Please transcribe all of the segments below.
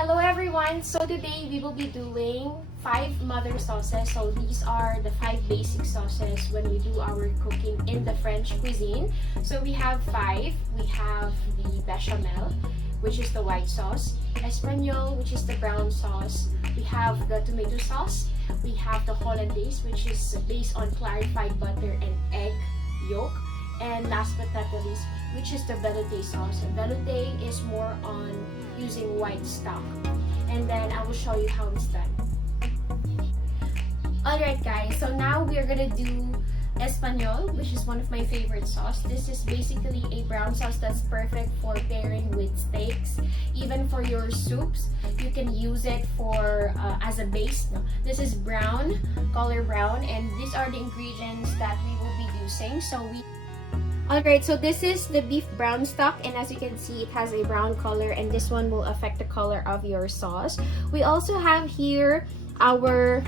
Hello everyone! So today we will be doing 5 mother sauces. So these are the 5 basic sauces when we do our cooking in the French cuisine. So we have 5. We have the bechamel, which is the white sauce, espagnole, which is the brown sauce. We have the tomato sauce. We have the hollandaise, which is based on clarified butter and egg yolk. And last but not the least, which is the veloute sauce. And veloute is more on using white stock. And then I will show you how it's done. Alright guys, so now we are gonna do espagnole, which is one of my favorite sauce. This is basically a brown sauce that's perfect for pairing with steaks. Even for your soups, you can use it for as a base. No, this is brown, color brown, and these are the ingredients that we will be using. Alright, so this is the beef brown stock, and as you can see, it has a brown color, and this one will affect the color of your sauce. We also have here our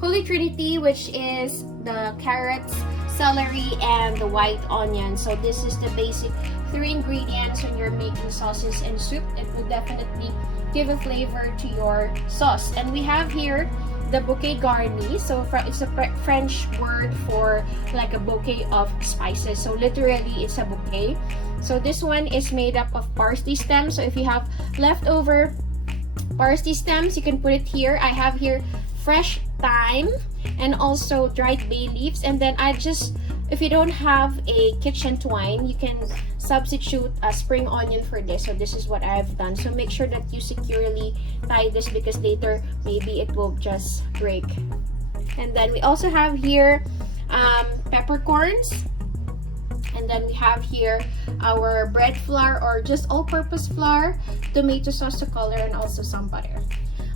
Holy Trinity, which is the carrots, celery, and the white onion. So this is the basic 3 ingredients when you're making sauces and soup. It will definitely give a flavor to your sauce. And we have here the bouquet garni. So it's a French word for like a bouquet of spices. So literally it's a bouquet. So this one is made up of parsley stems. So if you have leftover parsley stems, you can put it here. I have here fresh thyme and also dried bay leaves. And then if you don't have a kitchen twine, you can substitute a spring onion for this. So this is what I've done. So make sure that you securely tie this because later maybe it will just break. And then we also have here peppercorns. And then we have here our bread flour or just all-purpose flour, tomato sauce to color, and also some butter.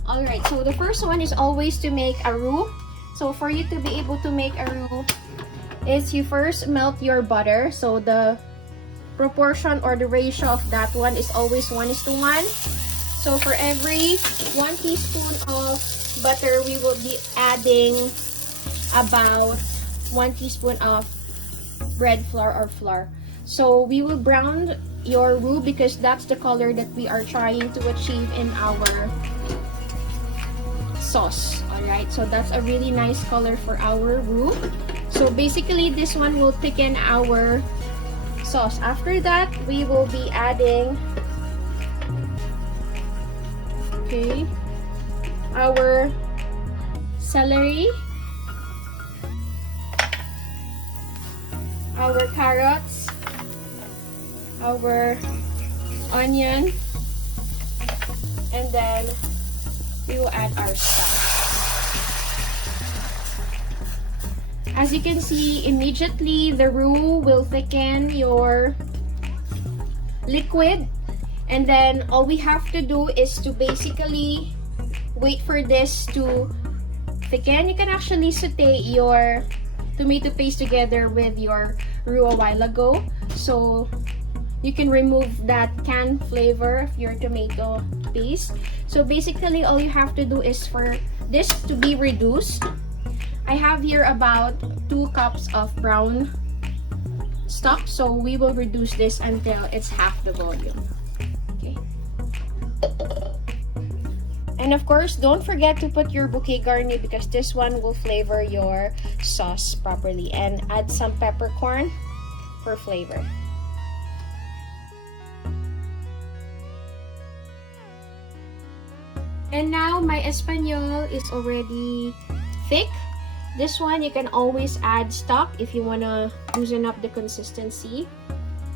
Alright, so the first one is always to make a roux. So for you to be able to make a roux is you first melt your butter. So the proportion or the ratio of that one is always 1:1. So for every 1 teaspoon of butter, we will be adding about 1 teaspoon of bread flour or flour. So we will brown your roux because that's the color that we are trying to achieve in our sauce. Alright, so that's a really nice color for our roux. So basically this one will thicken our sauce. After that, we will be adding our celery, our carrots, our onion, and then we will add our stock. As you can see, immediately the roux will thicken your liquid, and then all we have to do is to basically wait for this to thicken. You can actually saute your tomato paste together with your roux a while ago, so you can remove that canned flavor of your tomato paste. So basically all you have to do is for this to be reduced. I have here about 2 cups of brown stock, so we will reduce this until it's half the volume. Okay. And of course, don't forget to put your bouquet garni because this one will flavor your sauce properly, and add some peppercorn for flavor. And now my espagnole is already thick. This one you can always add stock if you want to loosen up the consistency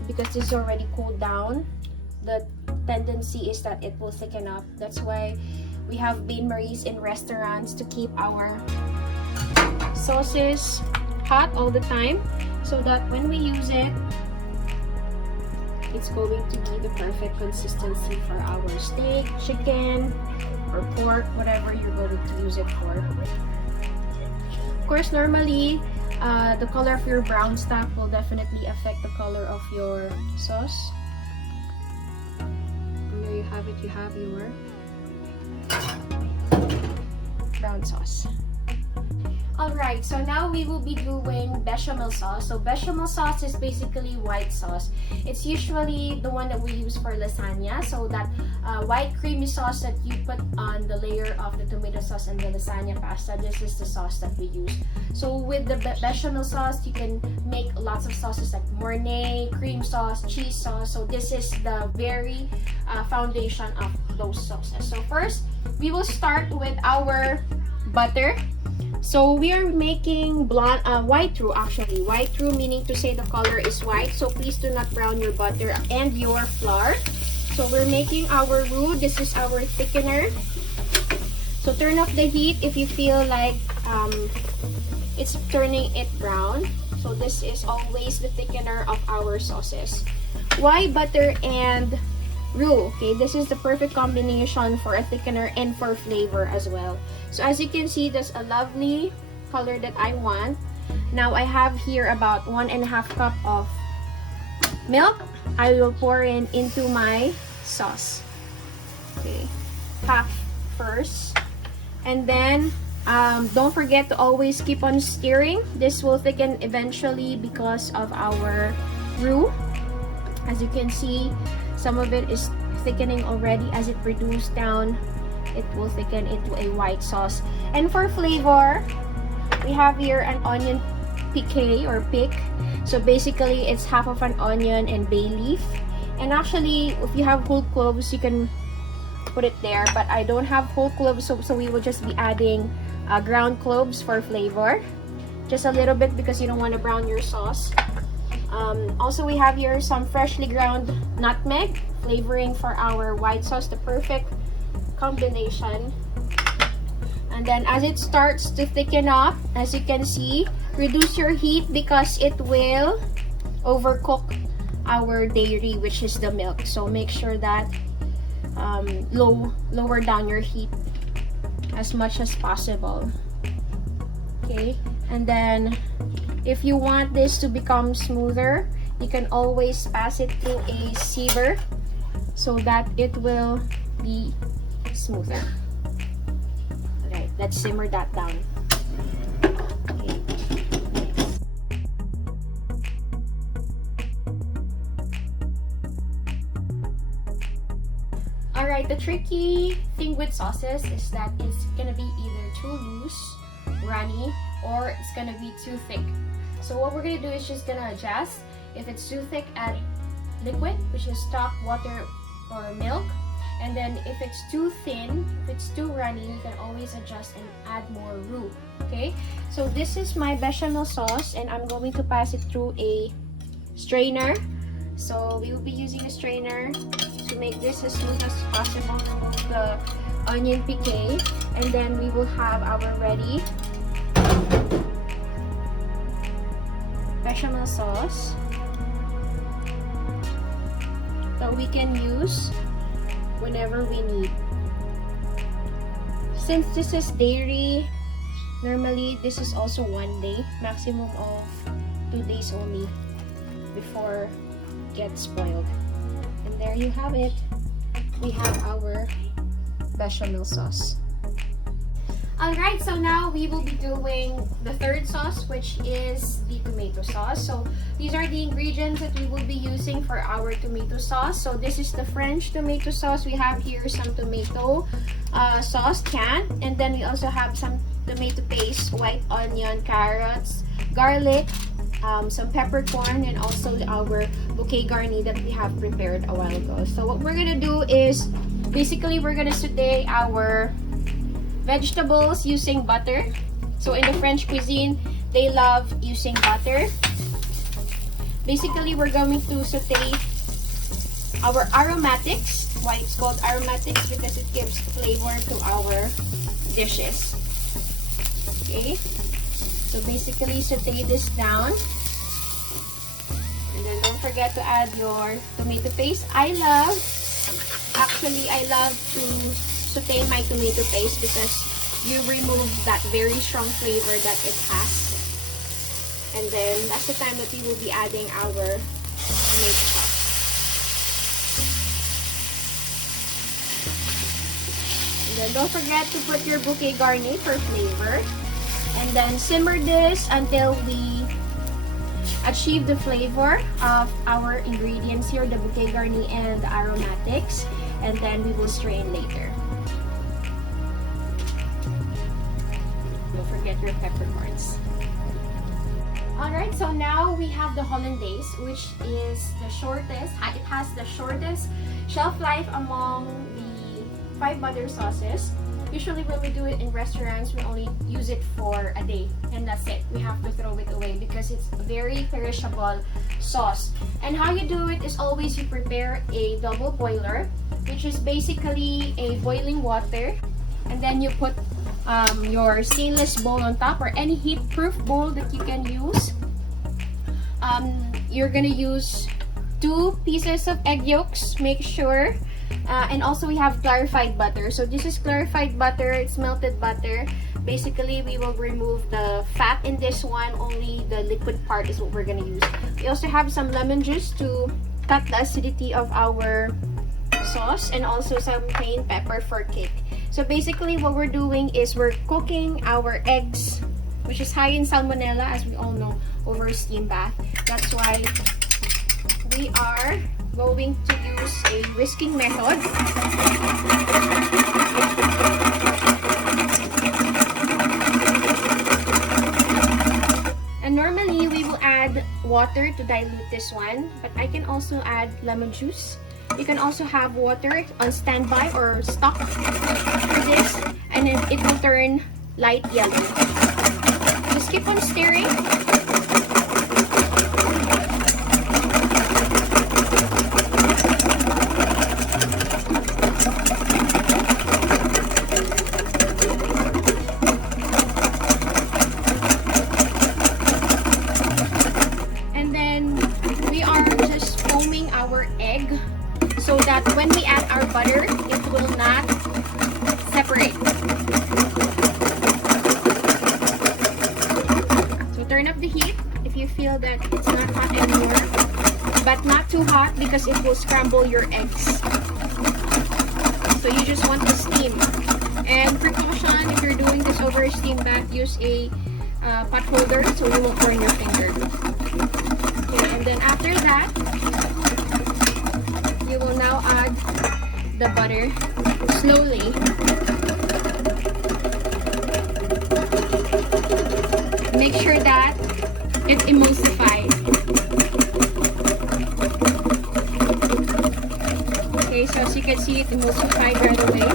because this is already cooled down. The tendency is that it will thicken up. That's why we have bain-maries in restaurants to keep our sauces hot all the time so that when we use it, it's going to be the perfect consistency for our steak, chicken, or pork, whatever you're going to use it for. Of course, normally, the color of your brown stock will definitely affect the color of your sauce. And there you have it. You have your brown sauce. Alright, so now we will be doing bechamel sauce. So bechamel sauce is basically white sauce. It's usually the one that we use for lasagna. So that white creamy sauce that you put on the layer of the tomato sauce and the lasagna pasta. This is the sauce that we use. So with the bechamel sauce, you can make lots of sauces like mornay, cream sauce, cheese sauce. So this is the very foundation of those sauces. So first, we will start with our butter. So we are making white roux, actually. White roux meaning to say the color is white. So please do not brown your butter and your flour. So we're making our roux. This is our thickener. So turn off the heat if you feel like it's turning it brown. So this is always the thickener of our sauces. Why butter and roux? Okay, this is the perfect combination for a thickener and for flavor as well. So as you can see, that's a lovely color that I want. Now I have here about 1.5 cup of milk. I will pour into my sauce. Okay, half first, and then don't forget to always keep on stirring. This will thicken eventually because of our roux. As you can see, some of it is thickening already. As it reduces down, it will thicken into a white sauce. And for flavor, we have here an onion piquet or pick. So basically, it's half of an onion and bay leaf. And actually, if you have whole cloves, you can put it there. But I don't have whole cloves, so we will just be adding ground cloves for flavor. Just a little bit because you don't want to brown your sauce. Also, we have here some freshly ground nutmeg, flavoring for our white sauce, the perfect combination. And then as it starts to thicken up, as you can see, reduce your heat because it will overcook our dairy, which is the milk. So make sure that lower down your heat as much as possible. Okay, and then if you want this to become smoother, you can always pass it through a sieve so that it will be smoother. Alright, let's simmer that down. Okay. Alright, the tricky thing with sauces is that it's gonna be either too loose, runny, or it's gonna be too thick. So what we're gonna do is just gonna adjust. If it's too thick, add liquid, which is stock, water, or milk. And then if it's too thin, if it's too runny, you can always adjust and add more roux. Okay, so this is my bechamel sauce, and I'm going to pass it through a strainer. So we will be using a strainer to make this as smooth as possible. Remove the onion piquet, and then we will have our ready bechamel sauce that we can use whenever we need. Since this is dairy, normally this is also 1 day, maximum of 2 days only before it gets spoiled. And there you have it. We have our bechamel sauce. Alright, so now we will be doing the third sauce, which is the tomato sauce. So these are the ingredients that we will be using for our tomato sauce. So this is the French tomato sauce. We have here some tomato sauce can, and then we also have some tomato paste, white onion, carrots, garlic, some peppercorn, and also our bouquet garni that we have prepared a while ago. So what we're gonna do is basically we're gonna saute our vegetables using butter. So in the French cuisine, they love using butter. Basically, we're going to saute our aromatics. Why it's called aromatics? Because it gives flavor to our dishes. Okay, so basically saute this down, and then don't forget to add your tomato paste. I love to saute my tomato paste because you remove that very strong flavor that it has. And then that's the time that we will be adding our tomato sauce. And then don't forget to put your bouquet garni for flavor. And then simmer this until we achieve the flavor of our ingredients here, the bouquet garni and the aromatics. and then we will strain later. Don't forget your peppercorns. Alright, so now we have the Hollandaise, which is the shortest, it has the shortest shelf life among the 5 butter sauces. Usually when we do it in restaurants, we only use it for a day and that's it. We have to throw it away because it's a very perishable sauce. And how you do it is always you prepare a double boiler, which is basically a boiling water, and then you put your stainless bowl on top or any heat-proof bowl that you can use. You're gonna use 2 pieces of egg yolks, make sure. And also we have clarified butter. So this is clarified butter, it's melted butter. Basically, we will remove the fat in this one, only the liquid part is what we're gonna use. We also have some lemon juice to cut the acidity of our sauce, and also some cayenne pepper for kick. So basically what we're doing is we're cooking our eggs, which is high in salmonella, as we all know, over a steam bath. That's why we are going to use a whisking method. And normally we will add water to dilute this one, but I can also add lemon juice. You can also have water on standby or stock for this, and then it will turn light yellow. Just keep on stirring. And then we are just foaming our egg, so that when we add our butter, it will not separate. So turn up the heat if you feel that it's not hot anymore, but not too hot because it will scramble your eggs. So you just want to steam. And precaution, if you're doing this over a steam bath, use a pot holder so you won't burn your finger. Okay, and then after that, you will now add the butter slowly. Make sure that it's emulsified. Okay, so as you can see, it emulsified right away.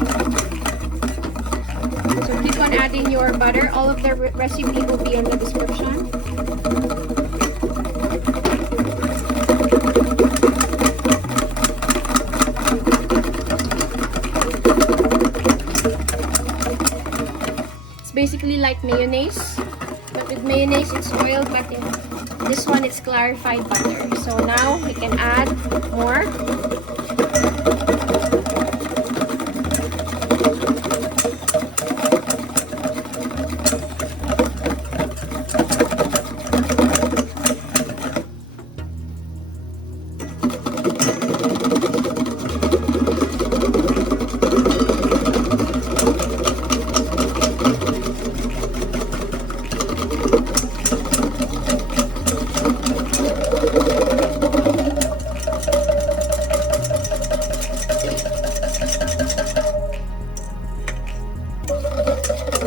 So keep on adding your butter. All of the recipe will be in the description. Basically like mayonnaise, but with mayonnaise it's oil, but in this one it's clarified butter. So now we can add more.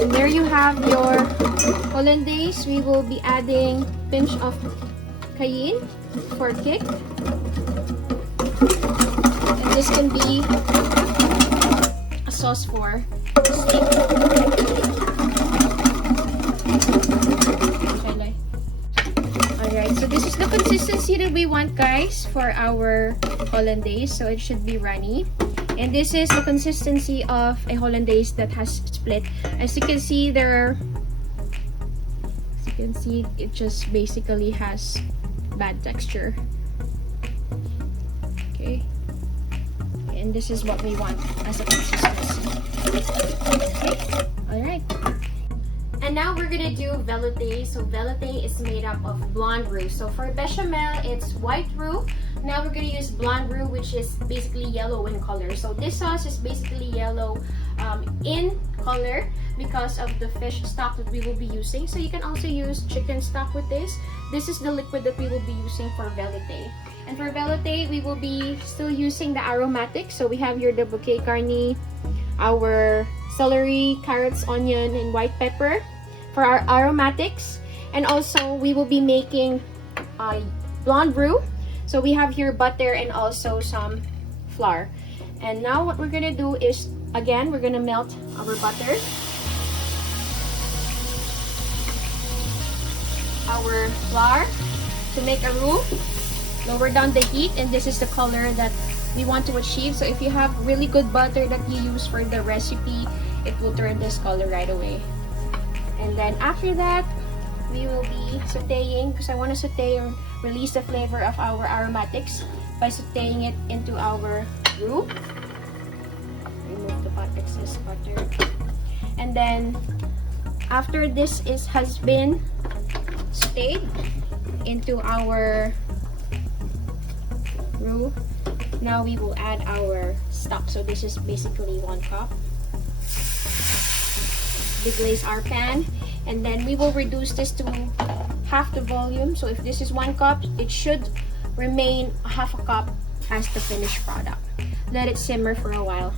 And there you have your hollandaise. We will be adding a pinch of cayenne for kick. And this can be a sauce for steak. Alright, so this is the consistency that we want, guys, for our hollandaise. So it should be runny. And this is the consistency of a hollandaise that has split. As you can see, it just basically has bad texture. Okay. And this is what we want as a consistency. Okay. Alright. And now we're gonna do veloute. So veloute is made up of blonde roux. So for bechamel, it's white roux. Now we're gonna use blonde roux, which is basically yellow in color. So this sauce is basically yellow in color because of the fish stock that we will be using. So you can also use chicken stock with this. This is the liquid that we will be using for veloute. And for velouté, we will be still using the aromatics. So we have here the bouquet garni, our celery, carrots, onion, and white pepper for our aromatics. And also, we will be making blonde roux. So we have here butter and also some flour. And now what we're gonna do is, again, we're gonna melt our butter, our flour to make a roux. Lower down the heat, and this is the color that we want to achieve. So if you have really good butter that you use for the recipe, it will turn this color right away. And then after that, we will be sauteing, because I want to saute or release the flavor of our aromatics by sauteing it into our roux. Remove the excess butter. And then after this has been sauteed into our roux, now we will add our stock. So this is basically 1 cup. Deglaze our pan, and then we will reduce this to half the volume. So if this is 1 cup, it should remain half a cup as the finished product. Let it simmer for a while.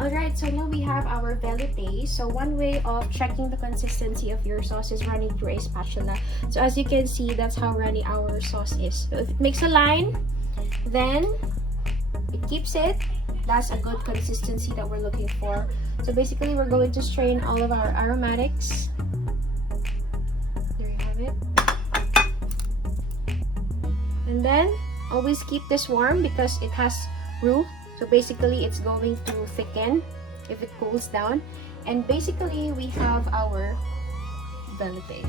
Alright, so now we have our velouté. So one way of checking the consistency of your sauce is running through a spatula. So as you can see, that's how runny our sauce is. So if it makes a line, then it keeps it. That's a good consistency that we're looking for. So basically, we're going to strain all of our aromatics. There you have it. And then, always keep this warm because it has roux. So basically, it's going to thicken if it cools down. And basically, we have our velouté.